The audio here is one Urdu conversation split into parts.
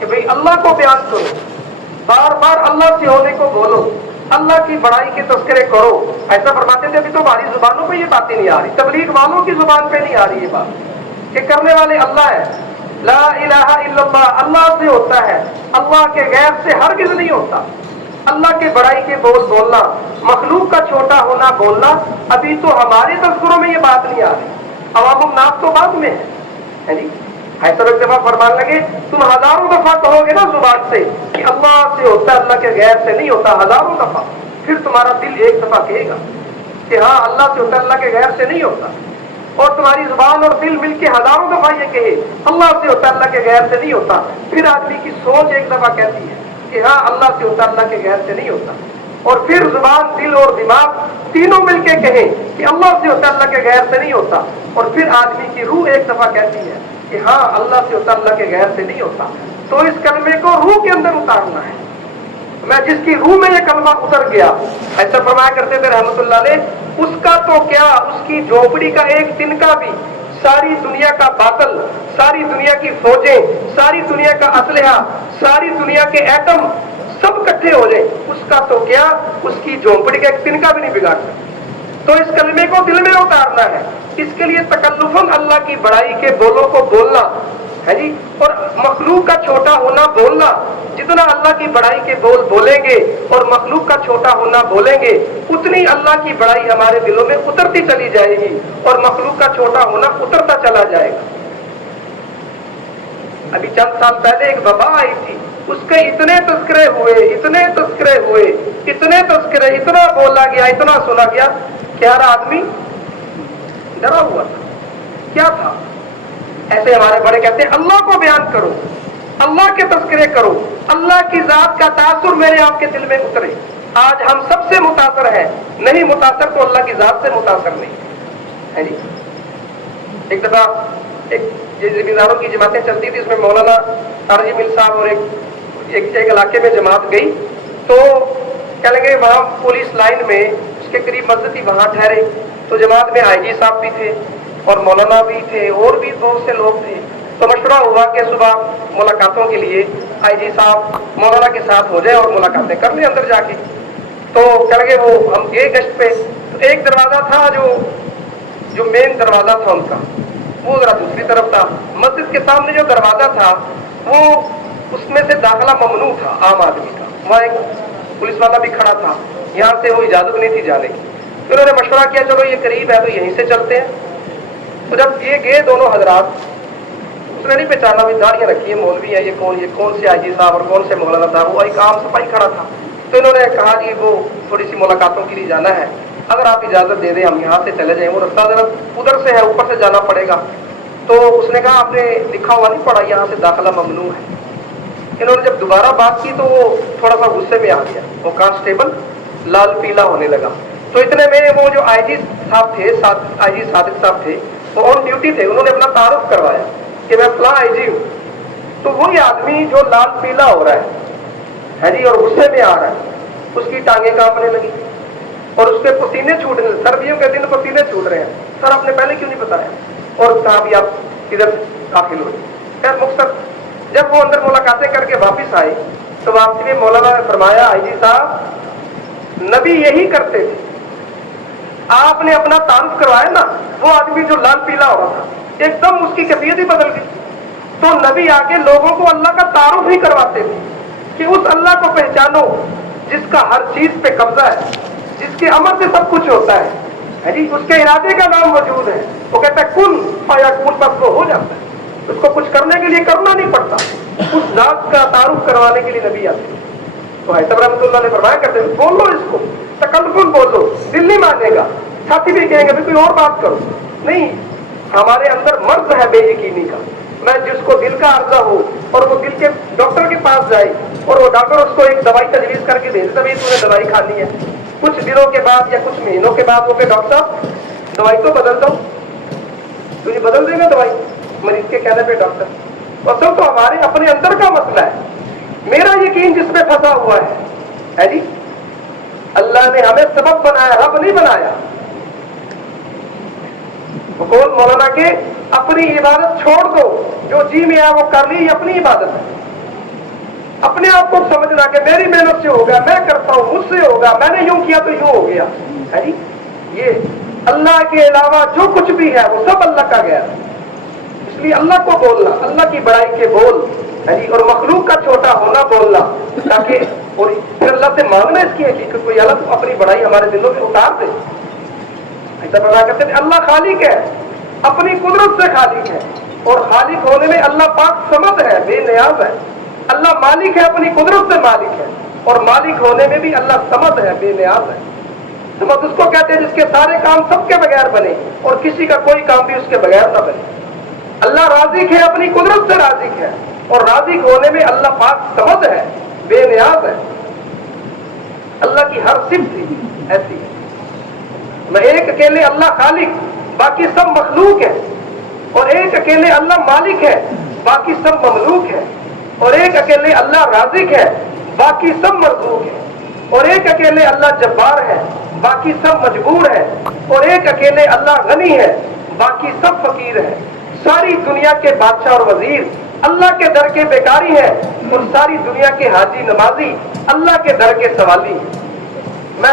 کہ بھئی اللہ کو بیان کرو، بار بار اللہ سے ہونے کو بولو، اللہ کی بڑائی کے تذکرے کرو. ایسا فرماتے تھے ابھی تو ہماری زبانوں پہ یہ باتیں نہیں آ رہی، تبلیغ والوں کی زبان پہ نہیں آ رہی یہ بات کہ کرنے والے اللہ ہے. لا الہ الا اللہ، اللہ سے ہوتا ہے، اللہ کے غیر سے ہرگز نہیں ہوتا. اللہ کے بڑائی کے بول بولنا، مخلوق کا چھوٹا ہونا بولنا، ابھی تو ہمارے تذکروں میں یہ بات نہیں آ رہی. عوام الناس تو بعد میں ہے جی. ایسا ایک دفعہ فرمان لگے تم ہزاروں دفعہ کہو گے نا زبان سے کہ اللہ سے ہوتا ہے، اللہ کے غیر سے نہیں ہوتا، ہزاروں دفعہ، پھر تمہارا دل ایک دفعہ کہے گا کہ ہاں اللہ سے ہوتا ہے، اللہ کے غیر سے نہیں ہوتا. اور تمہاری زبان اور دل مل کے ہزاروں دفعہ یہ کہے اللہ سے ہوتا ہے، اللہ کے غیر سے نہیں ہوتا، پھر آدمی کی سوچ ایک دفعہ کہتی ہے کہ ہاں اللہ سے ہوتا ہے، اللہ کے غیر سے نہیں ہوتا. اور پھر زبان، دل اور دماغ تینوں مل کے کہیں کہ اللہ سے ہوتا ہے، اللہ کے غیر سے نہیں ہوتا. اور پھر آدمی کی روح ایک دفعہ کہتی ہے کہ ہاں اللہ سے ہوتا ہے، اللہ کے غیر سے نہیں ہوتا. تو اس کلمے کو روح کے اندر اتارنا ہے. میں جس کی روح میں یہ کلمہ اتر گیا، ایسا فرمایا کرتے تھے رحمت اللہ علیہ، اس کا تو کیا، اس کی جھوپڑی کا ایک دن کا بھی ساری دنیا کا باطل، ساری دنیا کی فوجیں، ساری دنیا کا اسلحہ، ساری دنیا کے ایٹم سب کٹھے ہو جائیں، اس کا تو کیا، اس کی جھونپڑی کا ایک دن کا بھی نہیں بگاڑ سکتے. تو اس کلمے کو دل میں اتارنا ہے. اس کے لیے تکلفاً اللہ کی بڑائی کے بولوں کو بولنا ہے جی، اور مخلوق کا چھوٹا ہونا بولنا. جتنا اللہ کی بڑائی کے بول بولیں گے اور مخلوق کا چھوٹا ہونا بولیں گے، اتنی اللہ کی بڑائی ہمارے دلوں میں اترتی چلی جائے گی اور مخلوق کا چھوٹا ہونا اترتا چلا جائے گا. ابھی چند سال پہلے ایک وبا آئی تھی، اس کے اتنے تذکرے ہوئے، اتنے تذکرے ہوئے، اتنے تذکرے، اتنا بولا گیا، اتنا سنا گیا کہ ہر آدمی ڈرا ہوا تھا. کیا تھا؟ ایسے ہمارے بڑے کہتے ہیں اللہ کو بیان کرو، اللہ کے تذکرے کرو، اللہ کی ذات کا تاثر میرے آپ کے دل میں اترے. آج ہم سب سے متاثر ہیں، نہیں متاثر تو اللہ کی ذات سے متاثر نہیں ہے جی. ایک دفعہ ایک زمینداروں کی جماعتیں چلتی تھی، اس میں مولانا ارجی مل صاحب اور ایک علاقے میں جماعت گئی تو کہنے لگے وہاں پولیس لائن میں اس کے قریب مسجد تھی، وہاں ٹھہرے. تو جماعت میں آئی جی صاحب بھی تھے اور مولانا بھی تھے اور بھی بہت سے لوگ تھے. تو مشورہ ہوا کہ صبح ملاقاتوں کے لیے آئی جی صاحب مولانا کے ساتھ ہو جائے اور ملاقاتیں کر لیں اندر جا کے. تو کہہ لگے وہ ہم گئے گشت پہ. تو ایک دروازہ تھا جو مین دروازہ تھا ان کا، وہ ذرا دوسری طرف تھا. مسجد کے سامنے جو دروازہ تھا وہ اس میں سے داخلہ ممنوع تھا عام آدمی کا. وہاں ایک پولیس والا بھی کھڑا تھا، یہاں سے وہ اجازت نہیں تھی جانے کی. تو انہوں نے مشورہ کیا چلو یہ قریب ہے تو یہیں سے چلتے ہیں. تو جب یہ گئے دونوں حضرات، اس نے نہیں پہچانا بھی داڑیاں رکھی ہیں، مولوی ہیں، یہ کون سے آئی جی صاحب اور کون سے مولانا صاحب. وہ ایک عام سپاہی کھڑا تھا. تو انہوں نے کہا جی وہ تھوڑی سی ملاقاتوں کے لیے جانا ہے، اگر آپ اجازت دے دیں ہم یہاں سے چلے جائیں. وہ رستہ ذرا ادھر سے ہے، اوپر سے جانا پڑے گا. تو اس نے کہا آپ نے لکھا ہوا نہیں پڑھا یہاں سے داخلہ ممنوع ہے. انہوں نے جب دوبارہ بات کی تو وہ تھوڑا سا غصے میں آ گیا. وہ کانسٹیبل لال پیلا ہونے لگا. تو اتنے میں وہ جو آئی جی صاحب تھے، آئی جی صادق صاحب تھے، وہ آن ڈیوٹی تھے. انہوں نے اپنا تعارف کروایا کہ میں فلاں آئی جی ہوں. تو وہی آدمی جو لال پیلا ہو رہا ہے جی اور غصے میں آ رہا ہے، اس کی ٹانگیں کانپنے لگی اور اس کے پسینے چھوٹنے. سردیوں کے دن پسینے چھوٹ رہے ہیں. سر آپ نے پہلے کیوں نہیں بتایا؟ اور کہا بھی آپ کدھر داخل ہوئے. خیر مقصد جب وہ اندر ملاقاتیں کر کے واپس آئے تو واپسی میں مولانا نے فرمایا آئی جی صاحب نبی یہی کرتے تھے. آپ نے اپنا تعارف کروایا نا، وہ آدمی جو لال پیلا ہو رہا تھا ایک دم اس کی کیفیت ہی بدل گئی. تو نبی آگے لوگوں کو اللہ کا تعارف ہی کرواتے تھے کہ اس اللہ کو پہچانو جس کا ہر چیز پہ قبضہ ہے، جس کے امر سے سب کچھ ہوتا ہے جی، اس کے ارادے کا نام موجود ہے. وہ کہتا ہے کن یا کن، بس وہ ہو جاتا ہے. اس کو کچھ کرنے کے لیے کرنا نہیں پڑتا. اس ذات کا تعارف کروانے کے لیے نبی آتے. تو حضرت رحمۃ اللہ نے فرمایا کرتے ہیں بولو اس کو، تکلفن بولو، دل نہیں مانے گا. ساتھی بھی کہیں گے کوئی اور بات کرو. نہیں، ہمارے اندر مرض ہے بے یقینی کا. میں جس کو دل کا عرضہ ہو اور وہ دل کے ڈاکٹر کے پاس جائے اور وہ ڈاکٹر اس کو ایک دوائی تجویز کر کے دے دے تبھی تمہیں دوائی کھانی ہے. کچھ دنوں کے بعد یا کچھ مہینوں کے بعد وہ کہ ڈاکٹر صاحب دوائی تو بدل دو. تو یہ بدل دے گا دوائی مریض کے کہنے پہ ڈاکٹر. اصل تو ہمارے اپنے اندر کا مسئلہ ہے. میرا یقین جس میں پھنسا ہوا ہے جی. اللہ نے ہمیں سبب بنایا، رب نہیں بنایا. بقول مولانا کے اپنی عبادت چھوڑ دو، جو جی میں ہے وہ کر لی، اپنی عبادت ہے. اپنے آپ کو سمجھنا کہ میری محنت سے ہوگا، میں کرتا ہوں، مجھ سے ہوگا، میں نے یوں کیا تو یوں ہو گیا ہے جی۔ یہ اللہ کے علاوہ جو کچھ بھی ہے وہ سب اللہ کا گیا ہے۔ اس لیے اللہ کو بولنا، اللہ کی بڑائی کے بول ہے جی، اور مخلوق کا چھوٹا ہونا بولنا، تاکہ اور پھر اللہ سے مانگنا اس کی حقیقت کوئی الگ اپنی بڑائی ہمارے دلوں میں اتار دے۔ ایسا بتا کرتے ہیں اللہ خالق ہے، اپنی قدرت سے خالق ہے، اور خالق ہونے میں اللہ پاک صمد ہے، بے نیاز ہے۔ اللہ مالک ہے، اپنی قدرت سے مالک ہے، اور مالک ہونے میں بھی اللہ صمد ہے، بے نیاز ہے۔ صمد اس کو کہتے ہیں جس کے سارے کام سب کے بغیر بنے اور کسی کا کوئی کام بھی اس کے بغیر نہ بنے۔ اللہ رازق ہے، اپنی قدرت سے رازق ہے، اور رازق ہونے میں اللہ پاک صمد ہے، بے نیاز ہے۔ اللہ کی ہر صفت ایسی ہے۔ میں ایک اکیلے اللہ خالق، باقی سب مخلوق ہے، اور ایک اکیلے اللہ مالک ہے، باقی سب مملوک ہے، اور ایک اکیلے اللہ رازق ہے، باقی سب مرزوق ہے، اور ایک اکیلے اللہ جبار ہے، باقی سب مجبور ہے، اور ایک اکیلے اللہ غنی ہے، باقی سب فقیر ہے۔ ساری دنیا کے بادشاہ اور وزیر اللہ کے در کے بیکاری ہے، اور ساری دنیا کے حاجی نمازی اللہ کے در کے سوالی ہے۔ میں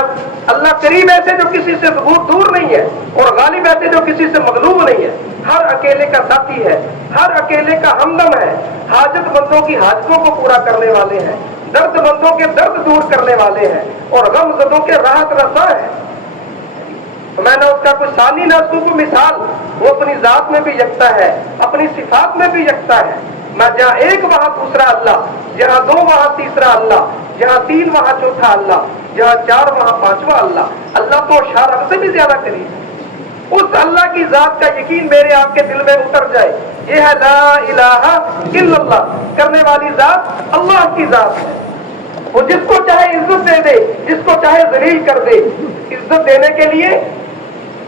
اللہ قریب ایسے جو کسی سے دور نہیں ہے، اور غالب ایسے جو کسی سے مغلوب نہیں ہے۔ ہر اکیلے کا ذاتی ہے، ہر اکیلے کا ہمدم ہے، حاجت مندوں کی حاجتوں کو پورا کرنے والے ہیں، درد مندوں کے درد دور کرنے والے ہیں، اور غم زدوں کے راحت رساں ہے۔ تو میں نہ اس کا کوئی ثانی نہ اس کو کوئی مثال، وہ اپنی ذات میں بھی یکتا ہے، اپنی صفات میں بھی یکتا ہے۔ میں جہاں ایک وہاں دوسرا اللہ، جہاں دو وہاں تیسرا اللہ، جہاں تین وہاں چوتھا اللہ، جہاں چار وہاں پانچواں اللہ۔ اللہ تو شارب سے بھی زیادہ قریب ہے۔ اس اللہ کی ذات کا یقین میرے آپ کے دل میں اتر جائے، یہ ہے لا الہ الا اللہ، کرنے والی ذات اللہ کی ذات ہے۔ وہ جس کو چاہے عزت دے دے، جس کو چاہے ذلیل کر دے۔ عزت دینے کے لیے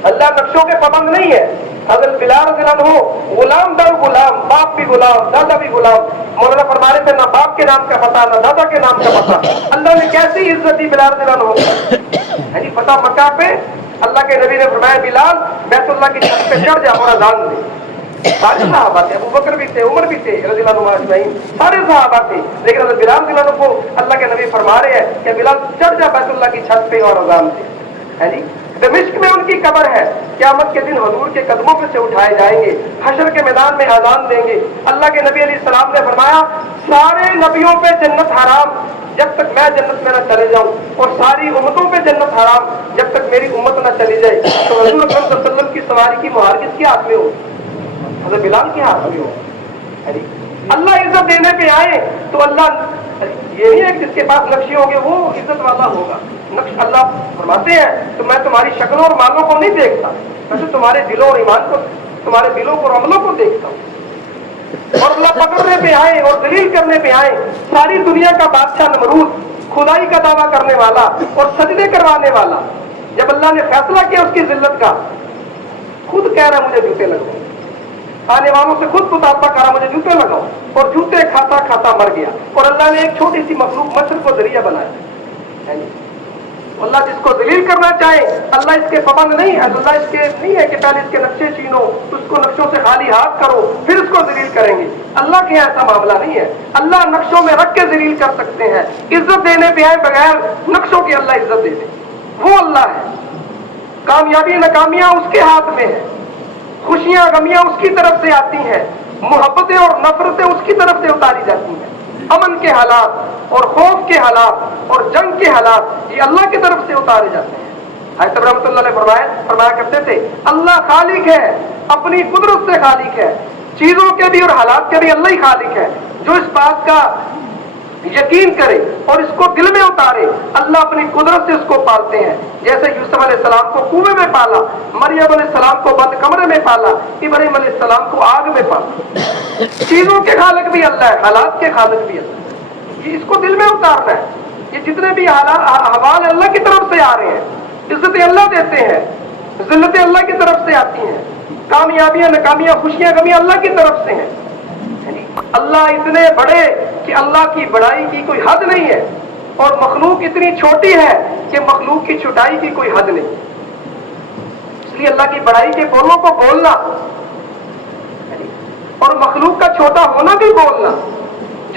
اللہ نقشوں کے پابند نہیں ہے۔ حضرت بلال رضی اللہ عنہ غلام در غلام، باپ بھی غلام، دادا بھی غلام۔ مولانا فرما رہے تھے نہ باپ کے نام کا پتہ، نہ دادا کے نام کا پتہ۔ اللہ نے کیسی عزت دی بلال رضی اللہ عنہ، یعنی فتح مکہ پہ اللہ کے نبی نے فرمایا بلال بیت اللہ کی چھت پہ چڑھ جا اور اذان دے۔ سارے صحابہ تھے، ابو بکر بھی تھے، عمر بھی تھے رضی اللہ عنہ اجمعین، سارے صحابہ تھے، لیکن حضرت بلال رضی اللہ عنہ کو اللہ کے نبی فرما رہے ہیں کہ بلال چڑھ جا بیت اللہ کی چھت پہ اور اذان دے، ہے جی۔ دمشق میں ان کی قبر ہے، قیامت کے دن حضور کے قدموں پہ سے اٹھائے جائیں گے، حشر کے میدان میں اذان دیں گے۔ اللہ کے نبی علیہ السلام نے فرمایا سارے نبیوں پہ جنت حرام جب تک میں جنت میں نہ چلے جاؤں، اور ساری امتوں پہ جنت حرام جب تک میری امت نہ چلی جائے۔ تو حضور اکرم صلی اللہ علیہ وسلم کی سواری کی مہار کس کے ہاتھ میں ہو؟ حضرت بلال کے ہاتھ میں ہو۔ اللہ عزت دینے پہ آئے تو اللہ یہ نہیں ہے کہ جس کے پاس نقشے ہوں گے وہ عزت والا ہوگا۔ نقش اللہ فرماتے ہیں تو میں تمہاری شکلوں اور مالوں کو نہیں دیکھتا، میں تو تمہارے دلوں اور ایمان کو، تمہارے دلوں اور عملوں کو دیکھتا ہوں۔ اور اللہ پکڑنے پہ آئے اور ذلیل کرنے پہ آئے، ساری دنیا کا بادشاہ نمرود، خدائی کا دعویٰ کرنے والا اور سجدے کروانے والا، جب اللہ نے فیصلہ کیا اس کی ذلت کا، خود کہہ رہا مجھے جوتے لگاؤ، آنے والوں سے خود مطالبہ کرا مجھے جوتے لگاؤ، اور جوتے کھاتا کھاتا مر گیا، اور اللہ نے ایک چھوٹی سی مخلوق مچھر کو ذریعہ بنایا۔ اللہ جس کو ذلیل کرنا چاہے اللہ اس کے پابند نہیں ہے، اللہ اس کے نہیں ہے کہ پہلے اس کے نقشے چھینو، اس کو نقشوں سے خالی ہاتھ کرو پھر اس کو ذلیل کریں گے۔ اللہ کے ایسا معاملہ نہیں ہے، اللہ نقشوں میں رکھ کے ذلیل کر سکتے ہیں۔ عزت دینے پہ آئے بغیر نقشوں کی اللہ عزت دے دے، وہ اللہ ہے۔ کامیابی ناکامیاں اس کے ہاتھ میں ہیں، خوشیاں غمیاں اس کی طرف سے آتی ہیں، محبتیں اور نفرتیں اس کی طرف سے اتاری جاتی ہیں، امن کے حالات اور خوف کے حالات اور جنگ کے حالات یہ اللہ کی طرف سے اتارے جاتے ہیں۔ حضرت رحمۃ اللہ علیہ فرمایا کرتے تھے اللہ خالق ہے، اپنی قدرت سے خالق ہے، چیزوں کے بھی اور حالات کے بھی اللہ ہی خالق ہے۔ جو اس بات کا یقین کرے اور اس کو دل میں اتارے، اللہ اپنی قدرت سے اس کو پالتے ہیں۔ جیسے یوسف علیہ السلام کو کنویں میں پالا، مریم علیہ السلام کو بند کمرے میں پالا، ابراہیم علیہ السلام کو آگ میں پالا۔ چیزوں کے خالق بھی اللہ ہے، حالات کے خالق بھی اللہ ہے، یہ اس کو دل میں اتارنا ہے۔ یہ جتنے بھی حوال اللہ کی طرف سے آ رہے ہیں، عزتیں اللہ دیتے ہیں، ذلتیں اللہ کی طرف سے آتی ہیں، کامیابیاں ناکامیاں خوشیاں غمیاں اللہ کی طرف سے ہیں۔ اللہ اتنے بڑے کہ اللہ کی بڑائی کی کوئی حد نہیں ہے، اور مخلوق اتنی چھوٹی ہے کہ مخلوق کی چھوٹائی کی کوئی حد نہیں۔ اس لیے اللہ کی بڑائی کے بولوں کو بولنا اور مخلوق کا چھوٹا ہونا بھی بولنا،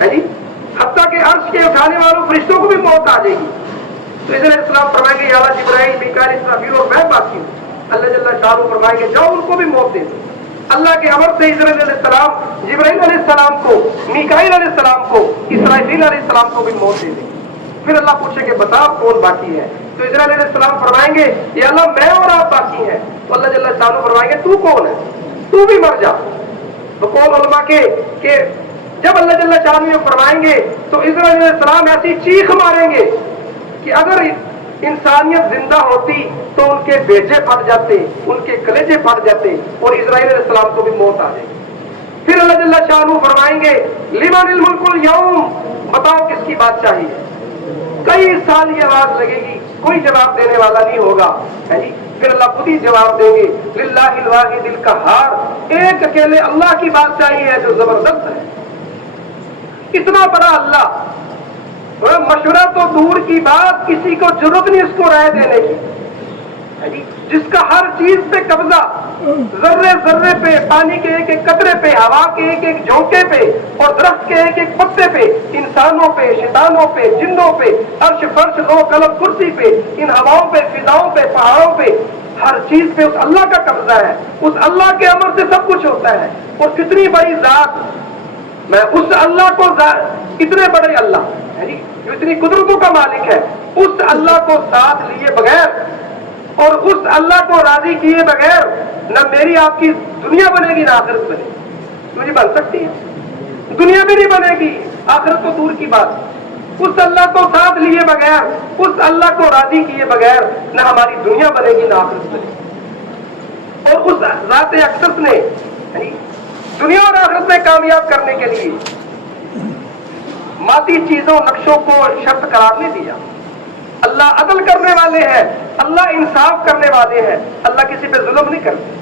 ہے جی، حتیٰ کہ عرش کے اٹھانے والوں فرشتوں کو بھی موت آ جائے گی تو عزرائیل علیہ السلام فرمائیں گے یا اللہ جبرائیل میکائیل اسرافیل اور میں باقی ہوں. اللہ جل شانہ فرمائیں گے جاؤ ان کو بھی موت دے دو. اللہ کے امر سے عزرائیل علیہ السلام جبرائیل علیہ السلام کو، میکائیل علیہ السلام کو، اسرافیل علیہ السلام کو بھی موت دے دیں. پھر اللہ پوچھے کہ بتا کون باقی ہے؟ تو اسرائیل علیہ السلام فرمائیں گے یا اللہ میں اور آپ باقی ہیں. تو اللہ جل شانہ فرمائیں گے تو کون ہے؟ تو بھی مر جا. تو قول علماء کے کہ جب اللہ جل شانہ فرمائیں گے تو اسرائیل علیہ السلام ایسی چیخ ماریں گے کہ اگر انسانیت زندہ ہوتی تو ان کے بیجے پھٹ جاتے، ان کے کلیجے پھٹ جاتے اور اسرائیل علیہ السلام کو بھی موت آ جائے. پھر اللہ جل شانہ فرمائیں گے لمن الملک اليوم، بتاؤ کس کی بادشاہی ہے؟ کئی سال یہ آواز لگے گی، کوئی جواب دینے والا نہیں ہوگا. پھر اللہ خود ہی جواب دیں گے للہ الواحد القہار، ایک اکیلے اللہ کی بادشاہی ہے جو زبردست ہے. اتنا بڑا اللہ، مشورہ تو دور کی بات، کسی کو ضرورت نہیں اس کو رائے دینے کی، جس کا ہر چیز پہ قبضہ، ذرے ذرے پہ، پانی کے ایک ایک قطرے پہ، ہوا کے ایک ایک جھونکے پہ اور درخت کے ایک ایک پتے پہ، انسانوں پہ، شیطانوں پہ، جنوں پہ، عرش فرش لوح قلم کرسی پہ، ان ہواؤں پہ، فضاؤں پہ، پہاڑوں پہ، ہر چیز پہ اس اللہ کا قبضہ ہے. اس اللہ کے امر سے سب کچھ ہوتا ہے. اور کتنی بڑی ذات، میں اس اللہ کو، اتنے بڑے اللہ جو اتنی قدرتوں کا مالک ہے، اس اللہ کو ساتھ لیے بغیر اور اس اللہ کو راضی کیے بغیر نہ میری آپ کی دنیا بنے گی نہ آخرت بنے گی. مجھے بن سکتی ہے؟ دنیا بھی نہیں بنے گی، آخرت تو دور کی بات. اس اللہ کو ساتھ لیے بغیر، اس اللہ کو راضی کیے بغیر نہ ہماری دنیا بنے گی نہ آخرت بنے گی. اور اس ذات اقدس نے دنیا اور آخرت میں کامیاب کرنے کے لیے مادی چیزوں، نقشوں کو شرط قرار نہیں دیا. اللہ عدل کرنے والے ہیں، اللہ انصاف کرنے والے ہیں، اللہ کسی پہ ظلم نہیں کرتے.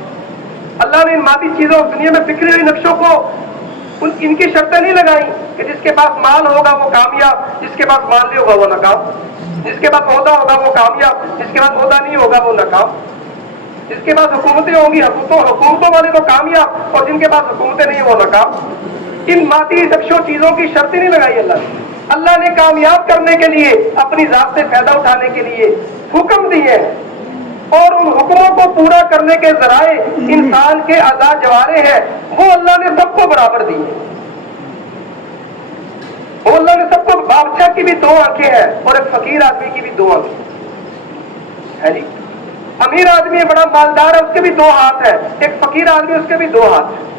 اللہ نے ان مادی چیزوں، دنیا میں بکھری ہوئی نقشوں کو ان کی شرطیں نہیں لگائیں کہ جس کے پاس مال ہوگا وہ کامیاب، جس کے پاس مال نہیں ہوگا وہ ناکام، جس کے پاس عہدہ ہوگا وہ کامیاب، جس کے پاس عہدہ نہیں ہوگا وہ ناکام، جس کے پاس حکومتیں ہوں گی حکومتوں والے تو کامیاب اور جن کے پاس حکومتیں نہیں وہ ناکام. ان مادی نقشوں چیزوں کی شرط نہیں لگائی اللہ نے. اللہ نے کامیاب کرنے کے لیے، اپنی ذات سے فائدہ اٹھانے کے لیے حکم دیے اور ان حکموں کو پورا کرنے کے ذرائع انسان کے اعضاء جوارے ہیں، وہ اللہ نے سب کو برابر دی ہیں. وہ اللہ نے سب کو، بادشاہ کی بھی 2 آنکھیں ہیں اور ایک فقیر آدمی کی بھی 2 آنکھیں ہے. امیر آدمی بڑا مالدار ہے، اس کے بھی 2 ہاتھ ہیں، ایک فقیر آدمی اس کے بھی 2 ہاتھ ہیں.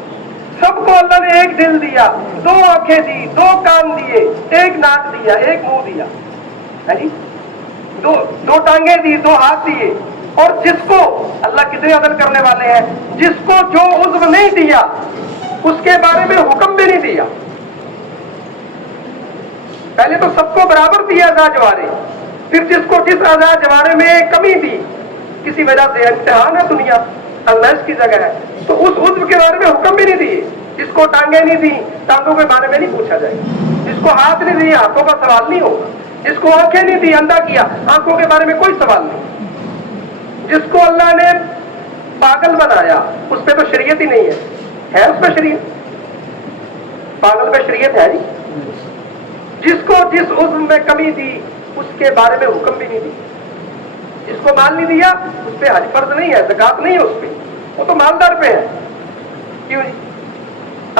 سب کو اللہ نے ایک دل دیا، 2 آنکھیں دی، 2 کان دیے، ایک ناک دیا، ایک منہ دیا، 2 ٹانگیں دی، 2 ہاتھ دیے. اور جس کو اللہ کتنے عدل کرنے والے ہیں، جس کو جو عضو نہیں دیا اس کے بارے میں حکم بھی نہیں دیا. پہلے تو سب کو برابر دیا اعضاء جوارے، پھر جس کو جس اعضاء جوارے میں کمی دی، کسی وجہ سے امتحان ہے، دنیا ازمائش کی جگہ ہے، تو اس عضو کے بارے میں حکم بھی نہیں دیے. جس کو ٹانگیں نہیں دی، ٹانگوں کے بارے میں نہیں پوچھا جائے گا. جس کو ہاتھ نہیں دیے، ہاتھوں کا سوال نہیں ہوگا. جس کو آنکھیں نہیں دی، اندھا کیا، آنکھوں کے بارے میں کوئی سوال نہیں. جس کو اللہ نے پاگل بنایا، اس پہ تو شریعت ہی نہیں ہے اس پہ شریعت؟ پاگل پہ شریعت ہے نہیں. جس کو جس عضو میں کمی دی اس کے بارے میں حکم بھی نہیں دی. جس کو مال نہیں دیا اس پہ حج فرض نہیں ہے، زکات نہیں ہے اس پہ، وہ تو مالدار پہ ہے. کیوں جی؟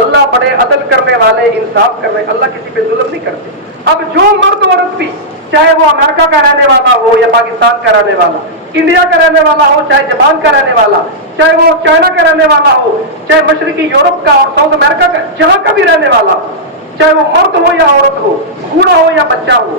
اللہ بڑے عدل کرنے والے، انصاف کرنے، اللہ کسی پہ ظلم نہیں کرتے. اب جو مرد عورت بھی، چاہے وہ امریکہ کا رہنے والا ہو یا پاکستان کا رہنے والا، انڈیا کا رہنے والا ہو، چاہے جاپان کا رہنے والا، چاہے وہ چائنا کا رہنے والا ہو، چاہے مشرقی یورپ کا اور ساؤتھ امریکہ کا، جہاں کا بھی رہنے والا ہو، چاہے وہ مرد ہو یا عورت ہو، بوڑھا ہو یا بچہ ہو،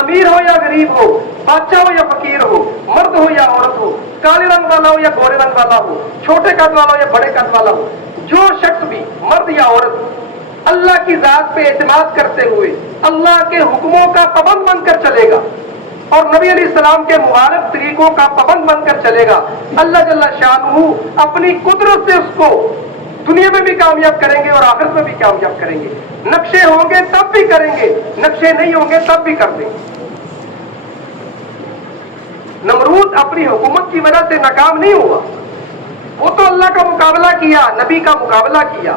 امیر ہو یا غریب ہو، بادشاہ ہو یا فقیر ہو، مرد ہو یا عورت ہو، کالے رنگ والا ہو یا گورے رنگ والا ہو، چھوٹے قد والا ہو یا بڑے قد والا ہو، جو شخص بھی، مرد یا عورت، اللہ کی ذات پہ اعتماد کرتے ہوئے اللہ کے حکموں کا پابند بن کر چلے گا اور نبی علیہ السلام کے مخالف طریقوں کا پابند بن کر چلے گا، اللہ جل شانہ اپنی قدرت سے اس کو دنیا میں بھی کامیاب کریں گے اور آخرت میں بھی کامیاب کریں گے. نقشے ہوں گے تب بھی کریں گے، نقشے نہیں ہوں گے تب بھی کر دیں گے. نمرود اپنی حکومت کی وجہ سے ناکام نہیں ہوا، وہ تو اللہ کا مقابلہ کیا، نبی کا مقابلہ کیا.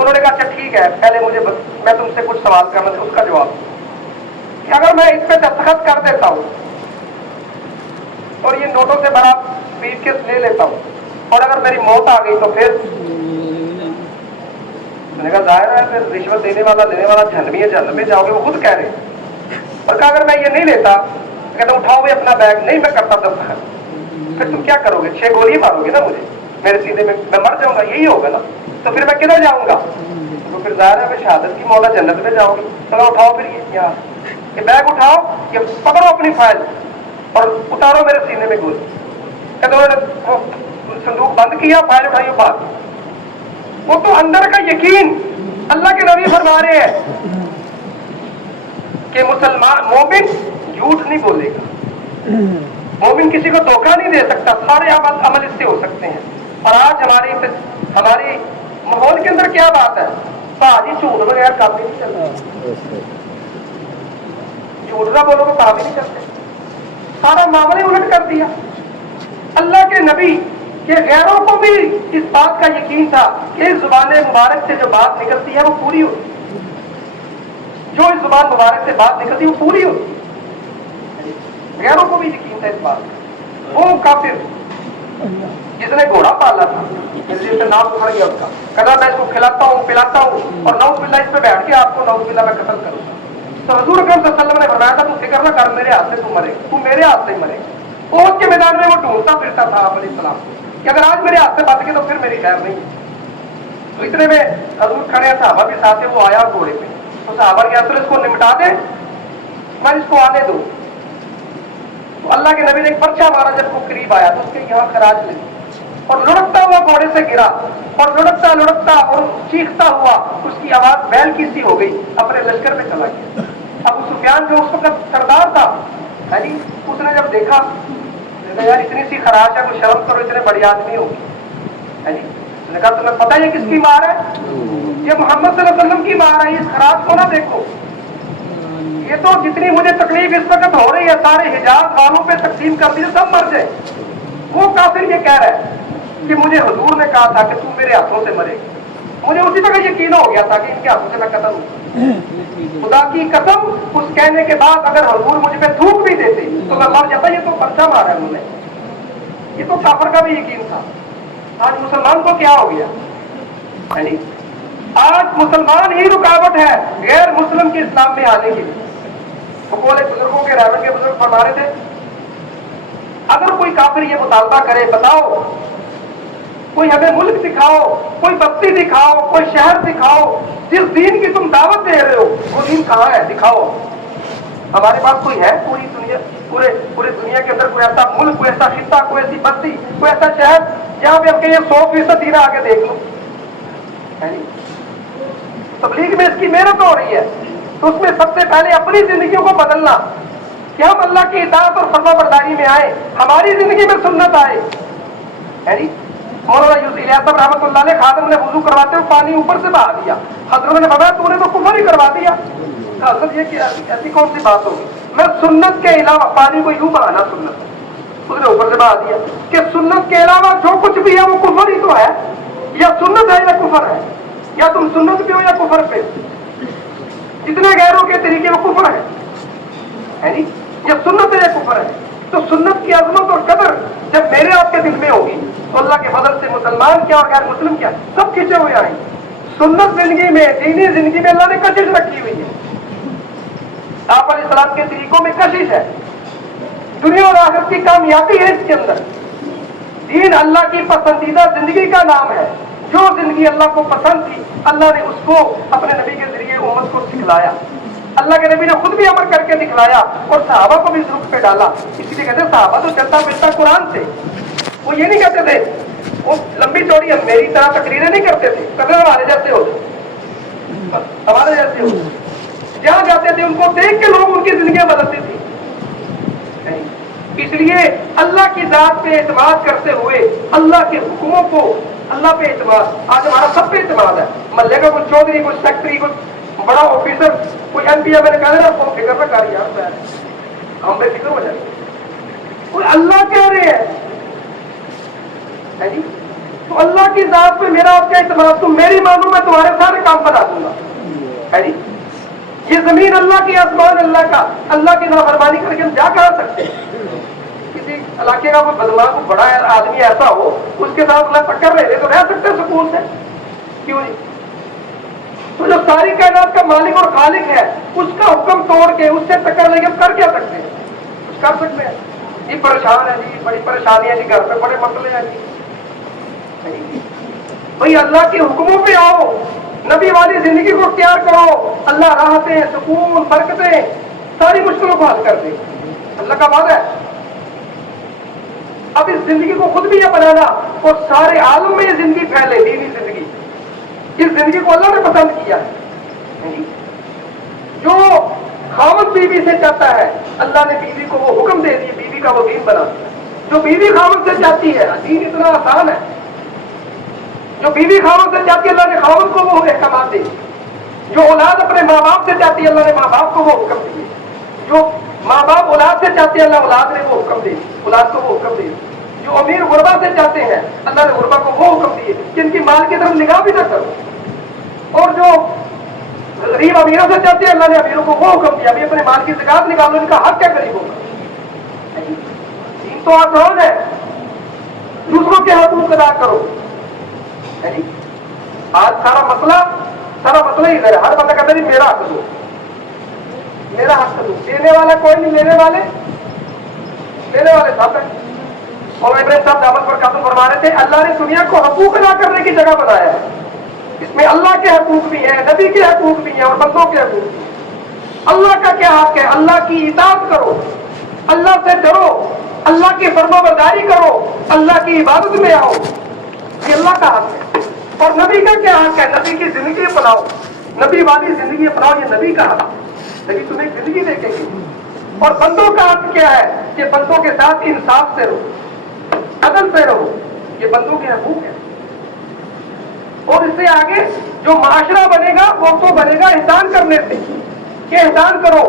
انہوں نے کہا اچھا ٹھیک ہے، پہلے مجھے میں تم سے کچھ سوال کرنا تھا، اس کا جواب کہ اگر میں اس پہ دستخط کر دیتا ہوں اور یہ نوٹوں سے بڑا بریف کیس لے لیتا ہوں اور اگر میری موت آ گئی تو پھر؟ میں نے کہا ظاہر ہے پھر رشوت دینے والا لینے والا جہنمی ہے، جہنم میں جاؤ گے، وہ خود کہہ رہے ہیں۔ اور کہا اگر میں یہ نہیں لیتا، کہتا اٹھاؤ بھی اپنا بیگ، نہیں میں کرتا دستخط، پھر تم کیا کرو گے؟ 6 گولی مارو گے نا مجھے میرے سینے میں، میں مر جاؤں گا، یہی ہوگا نا، تو پھر میں کدھر جاؤں گا؟ تو پھر ظاہر ہے میں شہادت کی مولا جنت میں جاؤں گی۔ تو اٹھاؤ پھر یہ بیگ اٹھاؤ، یہ پکڑو اپنی فائل اور اتارو میرے سینے میں گولی۔ کہتے انہوں نے صندوق بند کیا، فائل اٹھائی بات، وہ تو اندر کا یقین۔ اللہ کے نبی فرما رہے ہیں کہ مسلمان مومن جھوٹ نہیں بولے گا، مومن کسی کو دھوکہ نہیں دے سکتا، سارے عمل اس سے ہو سکتے ہیں۔ اور آج ہماری ماحول کے اندر کیا بات ہے، بھاجی جھوٹ بغیر کام بھی نہیں چلتا، جھوٹ نہ بولو تو کام بھی نہیں چلتے، سارا معاملہ الٹ کر دیا۔ اللہ کے نبی کہ غیروں کو بھی اس بات کا یقین تھا کہ اس زبان مبارک سے جو بات نکلتی ہے وہ پوری ہوتی ہے، جو اس زبان مبارک سے بات نکلتی ہے وہ پوری ہوتی ہے، غیروں کو بھی یقین تھا اس بات کا۔ وہ کافر جس نے گھوڑا پالا تھا، نام پکڑ گیا اس کا، کہا میں اس کو کھلاتا ہوں پلاتا ہوں اور نعوذ باللہ اس پہ بیٹھ کے آپ کو نعوذ باللہ میں قتل کروں گا۔ تو حضور اکرم صلی اللہ علیہ وسلم نے فرمایا تھا تو فکر نہ کر، میرے ہاتھ سے تو مرے گا، تو میرے ہاتھ سے ہی مرے گا۔ عہد کے میدان میں وہ ڈھونڈتا پھرتا تھا آپ علیہ السلام کہ اگر آج میرے ہاتھ سے بچ گئے تو پھر میری خیر نہیں ہے۔ تو اتنے میں حضور کھڑے ہیں، صحابہ بھی ساتھ ہیں، وہ آیا گھوڑے پہ، تو صحابہ کے اندر اس کو نمٹا دے، میں اس کو آنے دوں۔ تو اللہ کے نبی نے ایک پرچہ مارا، جب وہ قریب آیا تو اس کے یہاں خراج لگی اور لڑکتا ہوا گھوڑے سے گرا اور لڑکتا اور چیختا ہوا اس کی آواز بیل کی سی ہو گئی، اپنے لشکر میں چلا گیا۔ ابو سفیان جو اس وقت سردار تھا، اس نے جب دیکھا یار اتنی سی خراش ہے، کوئی شرم کرو، اتنے بڑی آدمی ہوگی، اس نے کہا تمہیں پتہ ہے یہ کس کی مار ہے؟ یہ محمد صلی اللہ علیہ وسلم کی مار ہے، اس خراش کو نہ دیکھو، یہ تو جتنی مجھے تکلیف اس وقت ہو رہی ہے سارے حجاز والوں پہ تقسیم کر دی، سب مر جائے۔ وہ کافر یہ کہہ رہا ہے کہ مجھے حضور نے کہا تھا کہ تم میرے ہاتھوں سے مرے گی، مجھے اسی طرح یقین ہو گیا تھا کہ ان کے ہاتھوں سے میں قتل ہوں۔ خدا کی قسم اس کہنے کے بعد اگر حضور مجھ پہ تھوک بھی دیتے تو میں مر جاتا، یہ تو پرچہ مارا ہے انہوں نے، یہ تو کافر کا بھی یقین تھا۔ آج مسلمان کو کیا ہو گیا؟ آج مسلمان ہی رکاوٹ ہے غیر مسلم کے اسلام میں آنے کے لیے۔ بقول بزرگوں کے رائے کے بزرگ فرما رہے تھے اگر کوئی کافر یہ مطالبہ کرے بتاؤ کوئی ہمیں ملک دکھاؤ، کوئی بستی دکھاؤ، کوئی شہر دکھاؤ جس دین کی تم دعوت دے رہے ہو، وہ دین کہاں ہے دکھاؤ۔ ہمارے پاس کوئی ہے پوری دنیا، پورے دنیا کے اندر کوئی ایسا ملک، کوئی ایسا خطہ، کوئی ایسی بستی، کوئی ایسا شہر جہاں پہ ہم کہیں 100% دین آگے دیکھ لو؟ تبلیغ میں اس کی محنت ہو رہی ہے تو اس میں سب سے پہلے اپنی زندگیوں کو بدلنا کہ ہم اللہ کی اطاعت اور فرما برداری میں آئے، ہماری زندگی میں سنت آئے۔ مولانا یوسف الیاس صاحب رحمۃ اللہ علیہ خادم نے وضو کرواتے ہوئے پانی اوپر سے بہا دیا، حضرت نے فرمایا تو نے تو کفر ہی کروا دیا۔ حضرت یہ کہ ایسی کون سی بات ہوگی، میں سنت کے علاوہ پانی کو یوں بہانا سنت، اس نے اوپر سے بہا دیا کہ سنت کے علاوہ جو کچھ بھی ہے وہ کفر ہی تو ہے، یا سنت ہے یا کفر ہے، یا تم سنت پہ ہو یا کفر پہ، جتنے غیروں کے طریقے وہ کفر ہے، یا سنت ہے یا کفر ہے۔ تو سنت کی عظمت اور قدر جب میرے آپ کے دل میں ہوگی تو اللہ کے فضل سے مسلمان کیا اور غیر مسلم کیا سب کھینچے ہوئے آئیں گے۔ سنت زندگی میں، دینی زندگی میں اللہ نے کشش رکھی ہوئی ہے، آپ علیہ السلام کے طریقوں میں کشش ہے، دنیا اور آخرت کی کامیابی ہے اس کے اندر۔ دین اللہ کی پسندیدہ زندگی کا نام ہے، جو زندگی اللہ کو پسند تھی اللہ نے اس کو اپنے نبی کے ذریعے امت کو سکھلایا، اللہ کے نبی نے خود بھی عمل کر کے دکھلایا اور صحابہ کو بھی اس رخ پہ ڈالا۔ اسی لیے کہتے ہیں صحابہ تو چلتا پھرتا قرآن تھے، وہ یہ نہیں کہتے تھے وہ لمبی چوڑی میری طرح تقریریں نہیں کرتے تھے، کبھی ہمارے جیسے ہو ہمارے جیسے ہو، جہاں جاتے تھے ان کو دیکھ کے لوگ ان کی زندگیاں بدلتی تھی۔ اس لیے اللہ کی ذات پہ اعتماد کرتے ہوئے اللہ کے حکموں کو، اللہ پہ اعتماد، آج ہمارا سب پہ اعتماد ہے، محلے کا کوئی چودھری، کوئی سیکٹری، کوئی بڑا آفیسر، کوئی ایم پی، میں نے کہا نا کو فکر نہ کر یار، ہم بے فکر ہو جائیں، کوئی اللہ کہہ رہے ہیں تو اللہ کی ذات پہ میرا آپ کیا اعتماد؟ تم میری مانو میں تمہارے سارے کام بنا دوں گا، ہے جی؟ یہ زمین اللہ کی، آسمان اللہ کا، اللہ کی نافرمانی کر کے ہم جا کہاں سکتے ہیں؟ کسی علاقے کا کوئی بدماش کو بڑا آدمی ایسا ہو، اس کے ساتھ اللہ ٹکر رہے تو رہ سکتے سکون سے؟ کیوں نہیں؟ تو جو ساری کائنات کا مالک اور خالق ہے، اس کا حکم توڑ کے اس سے ٹکر لے کے ہم کر کیا سکتے ہیں؟ کچھ کر سکتے ہیں؟ جی پریشان ہے جی، بڑی پریشانی ہے جی، گھر میں بڑے مسئلے ہیں جی، بھائی اللہ کے حکموں پہ آؤ، نبی والی زندگی کو اختیار کرو، اللہ راحتیں، سکون، برکتیں، ساری مشکلوں کو حل کر دے، اللہ کا وعدہ ہے۔ اب اس زندگی کو خود بھی یہ بنانا اور سارے عالم میں یہ زندگی پھیلے، دینی زندگی، اس زندگی کو اللہ نے پسند کیا ہے۔ جو خاوند بیوی سے چاہتا ہے، اللہ نے بیوی کو وہ حکم دے دیے، بیوی کا وہ دین بنا دیا۔ جو بیوی خاوند سے چاہتی ہے، دین اتنا آسان ہے، جو بیوی خاوند سے چاہتی ہے اللہ نے خاوند کو وہ احکامات دیے، جو اولاد اپنے ماں باپ سے چاہتی ہے اللہ نے ماں باپ کو وہ حکم دیے، جو ماں باپ اولاد سے چاہتے ہیں اللہ اولاد نے وہ حکم دیے، اولاد کو وہ حکم دیے، جو امیر غربا سے چاہتے ہیں اللہ نے غربا کو وہ حکم دیے کہ ان کی مال کی طرف نگاہ بھی نہ کرو، اور جو غریب امیروں سے چاہتے ہیں اللہ نے امیروں کو وہ حکم دیا ابھی اپنے مال کی زکات نکالو، ان کا حق کیا غریبوں کا؟ دین تو آسان ہے، دوسروں کے حقوق ادا کرو، ہے جی؟ آج سارا مسئلہ ہی ہے، ہر بندہ کہتا ہے میرا حق دو، میرا حق دو، دینے والا کوئی نہیں، لینے والے سب ہیں۔ اور ابراہیم صاحب دعوت پر قسم فرما رہے تھے اللہ نے دنیا کو حقوق ادا کرنے کی جگہ بنایا ہے، اس میں اللہ کے حقوق بھی ہیں، نبی کے حقوق بھی ہیں اور بندوں کے حقوق بھی ہیں۔ اللہ کا کیا حق ہے؟ اللہ کی اطاعت کرو، اللہ سے ڈرو، اللہ کی فرما برداری کرو، اللہ کی عبادت میں آؤ، یہ اللہ کا حق ہے۔ اور نبی کا کیا حق ہے؟ نبی کی زندگی اپناؤ، نبی والی زندگی اپناؤ، یہ نبی کا حق ہے، نبی تمہیں زندگی دیکھیں گے۔ اور بندوں کا حق کیا ہے؟ کہ بندوں کے ساتھ انصاف سے رہو، عدل سے رہو، یہ بندوں کے حقوق ہیں۔ اور اس سے آگے جو معاشرہ بنے گا وہ تو بنے گا احسان کرنے سے، کہ احسان کرو،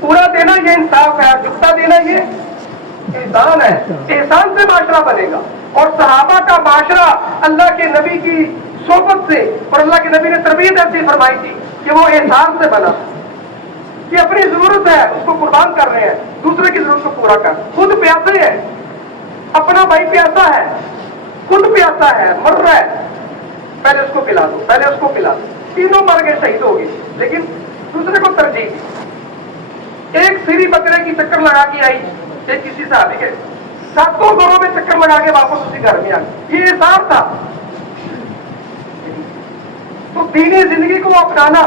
پورا دینا یہ انصاف ہے، جھکتا دینا یہ احسان ہے، احسان سے معاشرہ بنے گا۔ اور صحابہ کا معاشرہ اللہ کے نبی کی صحبت سے، اور اللہ کے نبی نے تربیت ایسی فرمائی تھی کہ وہ احسان سے بنا، کہ اپنی ضرورت ہے اس کو قربان کر رہے ہیں، دوسرے کی ضرورت کو پورا کر، خود پیاسے ہے، اپنا بھائی پیاسا ہے، خود پیاسا ہے، مر رہا ہے، پہلے اس کو پلا دو، پہلے اس کو پلا دو، تینوں مر گئے، شہید ہو گئے، لیکن دوسرے کو ترجیح دی۔ ایک سری بکرے کی چکر لگا کے آئی، ایک کسی صحابی کے 7 گھروں میں چکر لگا کے واپس اسی گھر میں آ گئی، یہ احسان تھا۔ تو دینی زندگی کو اپنانا،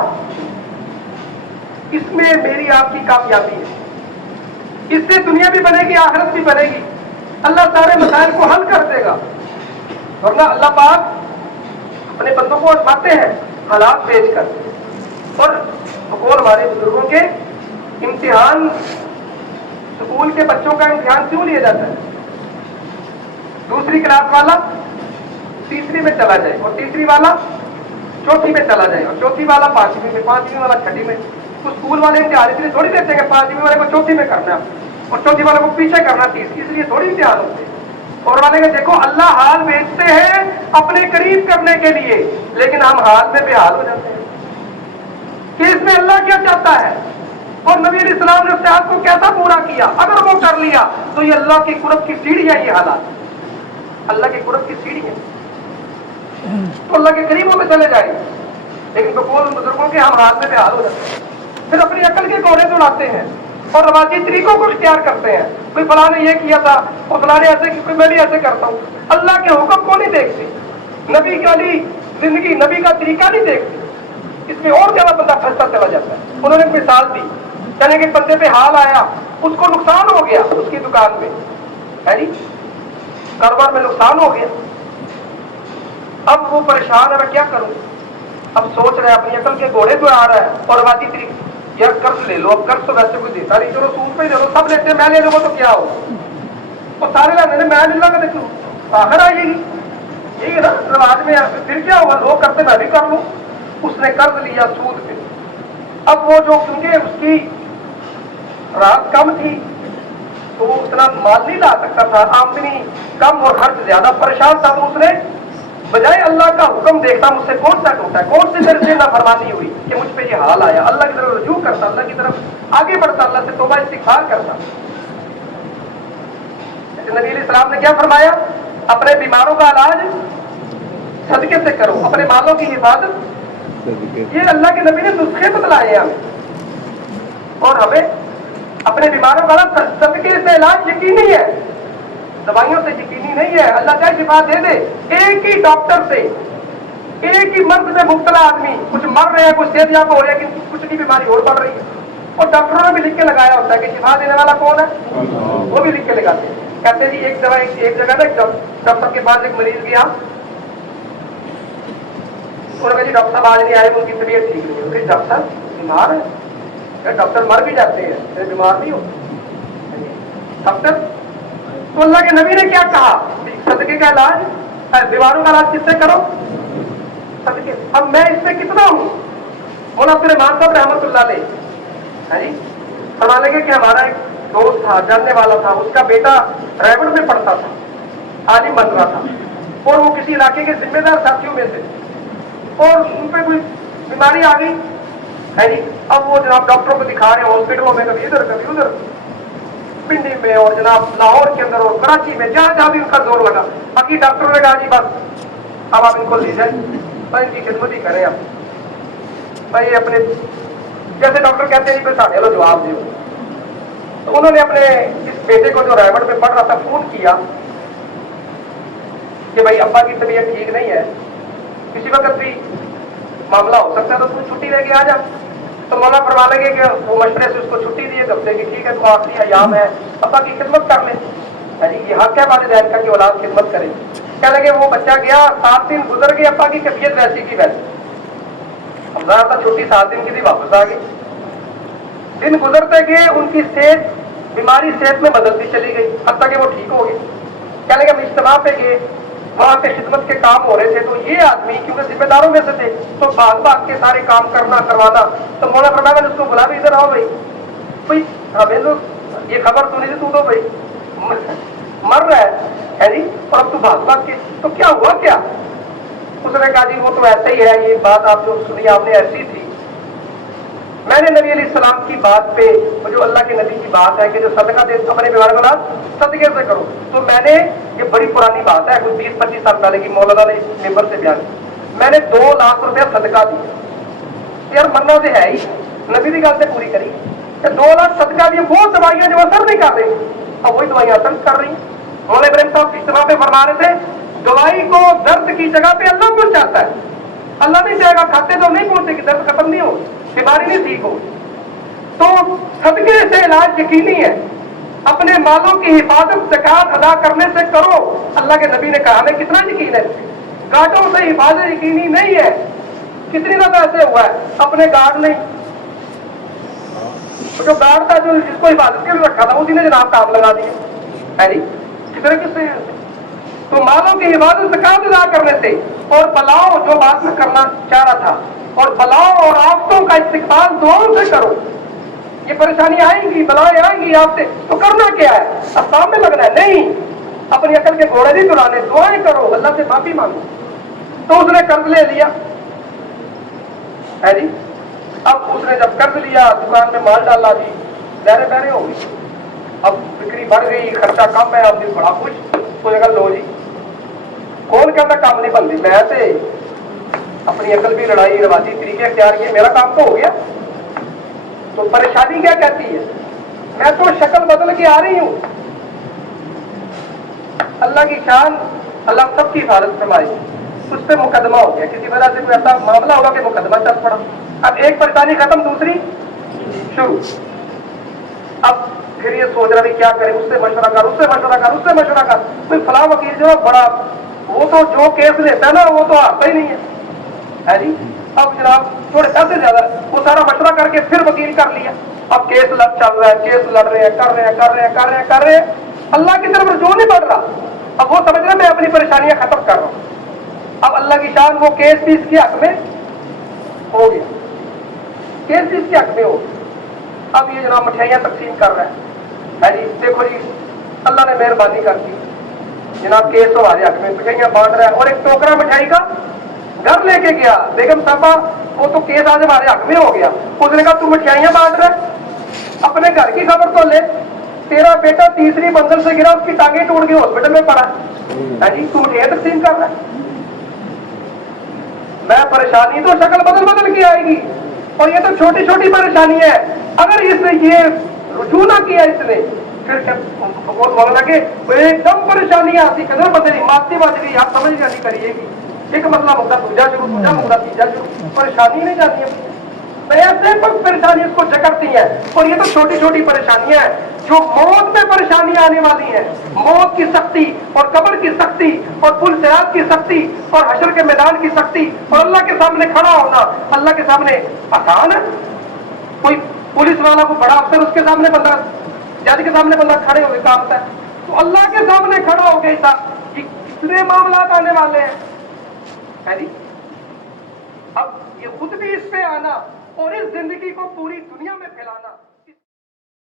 اس میں میری آپ کی کامیابی ہے، اس سے دنیا بھی بنے گی، آخرت بھی بنے گی، اللہ سارے مسائل کو حل کر دے گا۔ ورنہ اللہ پاک اپنے بندوں کو آزماتے ہیں حالات پیش کر، اور بقول ہمارے بزرگوں کے امتحان، اسکول کے بچوں کا امتحان کیوں لیا جاتا ہے؟ دوسری کلاس والا تیسری میں چلا جائے، اور تیسری والا چوتھی میں چلا جائے، اور چوتھی والا پانچویں میں، پانچویں والا چھٹی میں۔ تو اسکول والے امتحان اس لیے تھوڑی دیتے ہیں کہ پانچویں والے کو چوتھی میں کرنا اور چوتھی والے کو پیچھے کرنا تیسری، اس لیے تھوڑی امتحان ہوتے ہیں۔ اور والے کہ دیکھو اللہ حال بیچتے ہیں اپنے قریب کرنے کے لیے، لیکن ہم حال میں بے حال ہو جاتے ہیں کہ اس میں اللہ کیا چاہتا ہے، اور نبی علیہ السلام نے اس چاہت کو کیسا پورا کیا۔ اگر وہ کر لیا تو یہ اللہ کی قرب کی سیڑھی ہے، یہ حالات اللہ کی قرب کی سیڑھی ہے، تو اللہ کے قریبوں میں چلے جائیں، لیکن بقول ان بزرگوں کے ہم حال میں بے حال ہو جاتے ہیں، پھر اپنی عقل کے گھوڑے دوڑاتے ہیں اور روایتی طریقوں کو اختیار کرتے ہیں، کوئی فلاں نے یہ کیا تھا اور فلاں نے ایسے کیا، میں بھی ایسے کرتا ہوں۔ اللہ کے حکم کو نہیں دیکھتے، نبی کی زندگی، نبی کا طریقہ نہیں دیکھتے، اس میں اور زیادہ بندہ پھنستا چلا جاتا ہے۔ انہوں نے مثال دی، کہنے کہ بندے پہ حال آیا، اس کو نقصان ہو گیا، اس کی دکان میں ہے جی، کاروبار میں نقصان ہو گیا، اب وہ پریشان ہے، میں کیا کروں؟ اب سوچ رہا ہے، اپنی عقل کے گھوڑے دوڑا رہا ہے، اور روایتی طریقے، یار قرض لے لو، اب قرض تو ویسے کوئی دیتا نہیں، چلو سود پہ لے لو، سب لیتے ہیں، میں لے لوں تو کیا ہو، اور سارے لیتے ہیں، میں لوں گا دیکھو آخر آئے گی، یہی ہے نا رواج میں، پھر کیا ہوگا، لوگ کرتے میں بھی کر لوں۔ اس نے قرض لیا سود پہ، اب وہ جو کیونکہ اس کی رات کم تھی تو وہ اتنا مال نہیں لا سکتا تھا, آمدنی کم اور خرچ زیادہ, پریشان تھا. تو اس نے بجائے اللہ کا حکم دیکھتا مجھ سے کون سا ٹوٹا ہے, کون سی میرے سے نافرمانی ہوئی کہ مجھ پہ یہ حال آیا, اللہ کی طرف رجوع کرتا, اللہ کی طرف آگے بڑھتا, اللہ سے توبہ استغفار کرتا. نبی علیہ السلام نے کیا فرمایا, اپنے بیماروں کا علاج صدقے سے کرو, اپنے مالوں کی حفاظت. یہ اللہ کے نبی نے نسخے بتلائے ہیں ہمیں, اور ہمیں اپنے بیماروں کا علاج صدقے سے علاج یقینی ہے, دوائیوں سے یقینی نہیں ہے. اللہ چاہے شفا دے دے. ایک ہی ڈاکٹر سے ایک ہی مرض میں مبتلا آدمی, کچھ مر رہے ہیں, کچھ صحت یاب ہو رہے ہیں, لیکن کچھ کی بیماری اور بڑھ رہی ہے, اور ڈاکٹروں نے بھی لکھ کے لگایا ہوتا ہے کہ شفا دینے والا کون ہے, وہ بھی لکھ کے لگاتے ہیں. کہتے ہیں جی ایک دوا ایک جگہ نا ڈاکٹر کے پاس ایک مریض گیا, انہوں نے کہا جی ڈاکٹر صاحب آج نہیں آئے, ان کی طبیعت ٹھیک نہیں ہے. ڈاکٹر صاحب بیمار ہے, ڈاکٹر مر بھی جاتے ہیں, بیمار نہیں ہو ڈاکٹر. تو اللہ کے نبی نے کیا کہا, صدقے کا علاج, بیماروں کا علاج کس سے کرو, صدقے. اب میں اس میں کتنا ہوں. مولانا عبد الرحمان صاحب رحمۃ اللہ علیہ فرمانے لگے کہ ہمارا ایک دوست تھا, جاننے والا تھا, اس کا بیٹا ریوڑ میں پڑھتا تھا, عالم بن رہا تھا, اور وہ کسی علاقے کے ذمہ دار ساتھیوں میں سے, اور ان پہ کوئی بیماری آ گئی ہے جی. اب وہ جناب ڈاکٹروں کو دکھا رہے ہیں ہاسپٹلوں میں, کبھی ادھر کبھی ادھر, پنڈی میں اور جناب لاہور کے اندر اور کراچی میں, جہاں جہاں بھی ان کا زور لگا. باقی ڈاکٹروں نے کہا جی بس اب آپ ان کو لے جائیں, بھائی ان کی خدمت ہی کریں آپ, بھائی اپنے جیسے ڈاکٹر کہتے ہیں پھر ساڑھے لو جواب دو. تو انہوں نے اپنے اس بیٹے کو جو ریوڑ میں پڑھ رہا تھا فون کیا کہ بھائی ابا کی طبیعت ٹھیک نہیں ہے, کسی وقت بھی معاملہ ہو سکتا ہے, تو تم چھٹی لے کے آ جا. تو مولا فرما لگے کہ وہ مشورے سے اس کو چھٹی دی ایک ہفتے کی, ٹھیک ہے تو آخری ایام ہے, ابا کی خدمت کر لیں. یہ حق ہے والدین کا کہ اولاد خدمت کرے. کہنے لگے وہ بچہ گیا, 7 دن گزر گئے, ابا کی طبیعت ویسی کی ویسی. اب ذرا سا چھٹی 7 دن کی تھی, واپس آ گئی. دن گزرتے گئے, ان کی صحت, بیماری صحت میں بدلتی چلی گئی, اب تک کہ وہ ٹھیک ہو گئی. کہنے لگے ہم اجتماع پہ گئے, وہاں پہ خدمت کے کام ہو رہے تھے, تو یہ آدمی کیونکہ ذمہ داروں میں سے تھے تو بھاگ بھاگ کے سارے کام کرنا کروانا. تو مولا فرمایا میں نے اس کو بلا بھی, ادھر آؤ بھائی ہمیں تو یہ خبر سنی تھی, تو بھائی مر رہا ہے جی, اور اب تو بھاگ بھاگ کے, تو کیا ہوا کیا. اس نے کہا جی وہ تو ایسا ہی ہے, یہ بات آپ جو سنی آپ نے ایسی تھی. میں نے نبی علیہ السلام کی بات پہ, جو اللہ کے نبی کی بات ہے کہ جو صدقہ دے اپنے بیمار کو صدقے سے کرو, تو میں نے, یہ بڑی پرانی بات ہے, کچھ 20-25 سال پہلے کی, مولانا نے ممبر سے بیان, میں نے 2 لاکھ روپیہ صدقہ دیا. یار مرنا تو ہے ہی, نبی کی گل سے پوری کری, 2 لاکھ صدقہ دیے. وہ دوائیاں جو اثر نہیں کر رہی, اب وہی دوائیاں اثر کر رہی. مولانا ابراہیم صاحب اجتماع پہ فرما رہے تھے, دوائی کو درد کی جگہ پہ اللہ پہنچاتا ہے. اللہ نہیں چاہے گا کھاتے تو نہیں پہنچے گی, درد ختم نہیں ہو, بیماری نہیں ٹھیک ہو. تو صدقے سے علاج یقینی ہے. اپنے مالوں کی حفاظت زکات ادا کرنے سے کرو. اللہ کے نبی نے کہا, ہمیں کتنا یقین ہے. گاٹوں سے حفاظت یقینی نہیں ہے. کتنی دفعہ ایسے ہوا ہے, اپنے گارڈ نہیں, جو گارڈ تھا, جو جس کو حفاظت کے لیے رکھا تھا, اسی نے جناب کام لگا دیا ہے نہیں, کتنے کس سے. تو مالوں کی حفاظت زکات ادا کرنے سے, اور بلاؤں, جو بات میں کرنا چاہ رہا تھا, اور بلاؤں اور آفتوں کا استقبال دعاؤں سے کرو. یہ پریشانی آئیں گی, بلائیں آئیں گی آپ سے, تو کرنا کیا ہے, اب سامنے لگنا ہے نہیں, اپنی عقل کے گھوڑے نہیں چلانے, دعائیں کرو, اللہ سے معافی مانگو. تو اس نے قرض لے لیا ہے جی. اب اس نے جب قرض لیا, دکان میں مال ڈالا جی, بہرے بہرے ہو گئی, اب بکری بڑھ گئی, خرچہ کم ہے, اب بھی بڑا خوش. کوئی اگر لو جی, کون کہتا کام نہیں بنتی, میں سے اپنی عقل بھی لڑائی, روایتی طریقے اختیار کیے, میرا کام تو ہو گیا. تو پریشانی کیا کہتی ہے, میں تو شکل بدل کے آ رہی ہوں. اللہ کی شان, اللہ سب کی حفاظت فرمائے. اس پہ مقدمہ ہو گیا, کسی وجہ سے کوئی ایسا معاملہ ہوگا کہ مقدمہ چل پڑا. اب ایک پریشانی ختم, دوسری شروع. اب پھر یہ سوچ رہا بھی کیا کرے, اس سے مشورہ کر, اس سے مشورہ کر, اس سے مشورہ کر. کوئی فلاں وکیل جو بڑا, وہ تو جو کیس لیتا ہے نا, وہ تو آتا ہی نہیں ہے جی. اب جناب تھوڑے پیسے زیادہ, وہ سارا مشورہ کر کے پھر وکیل کر لیا. اب کیس چل رہا ہے, کیس لڑ رہے ہیں, کر رہے ہیں, اللہ کی طرف رجوع نہیں بڑھ رہا. اب وہ سمجھ رہے میں اپنی پریشانیاں ختم کر رہا ہوں. اب اللہ کی شان, وہ کیس بھی اس کے حق میں ہو گیا, کیس بھی اس کے حق میں ہو. اب یہ جناب مٹھائیاں تقسیم کر رہا ہے جی دیکھو جی اللہ نے مہربانی کر دی جناب کیس ہمارے حق میں مٹھائیاں بانٹ رہا ہے اور ایک ٹوکرا مٹھائی کا گھر لے کے گیا بیگم صاحبہ وہ تو کیس آج ہمارے حق میں ہو گیا اس نے کہا تو مٹھائیاں بانٹ رہا ہے اپنے گھر کی خبر تو لے تیرا بیٹا تیسری منزل سے گرا اس کی ٹانگیں ٹوٹ گئی ہاسپٹل میں پڑا ہے جی تو مٹھائیاں تقسیم کر رہا ہے میں پریشانی تو شکل بدل بدل کے آئے گی اور یہ تو چھوٹی چھوٹی پریشانی ہے اگر اس نے یہ رجوع نہ کیا اس نے پھر بہت بولنا کہ ایک دم پریشانی آتی کدھر بدلی ماتی باجری آپ سمجھ جانی کریے گی ایک مسئلہ مدعا دوجا شروع دوجا مدعا تیجا شروع پریشانی نہیں جاتی ہے ایسے پریشانی اس کو جکڑتی ہیں اور یہ تو چھوٹی چھوٹی پریشانیاں ہیں جو موت میں پریشانی آنے والی ہیں موت کی سختی اور قبر کی سختی اور پل صراط کی سختی اور حشر کے میدان کی سختی اور اللہ کے سامنے کھڑا ہونا اللہ کے سامنے آسان ہے کوئی پولیس والا کو بڑا افسر اس کے سامنے بندہ جج کے سامنے بندہ کھڑے ہوئے کامتا ہے تو اللہ کے سامنے کھڑا ہو گئی تھا کہ کتنے معاملات آنے والے ہیں جی اب یہ خود بھی اس پہ آنا اور اس زندگی کو پوری دنیا میں پھیلانا